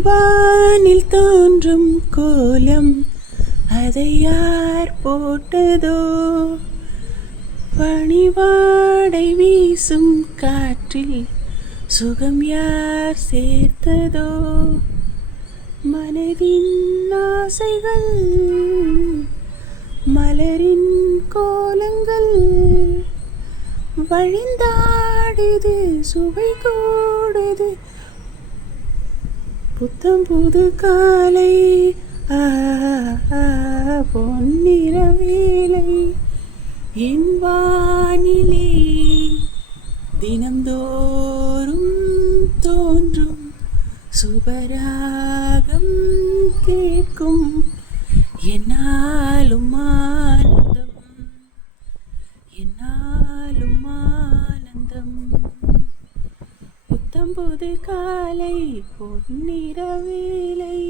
வானில் தோன்றும் கோலம் அதை யார் போட்டதோ, பனிவாடை வீசும் காற்றில் சுகம் யார் சேர்த்ததோ, மனதின் ஆசைகள் மலரின் கோலங்கள் வழிந்தாடுது சுவை கூடுது புத்தம் புது காலை பொன்னிற வேலை என் வானிலே தினம்தோறும் தோன்றும் சுபராகம் கேட்கும் என்னாலும் ஆனந்தம் என்னாலும் ஆனந்தம் புத்தம் புது காலை பொன்னிற வேலை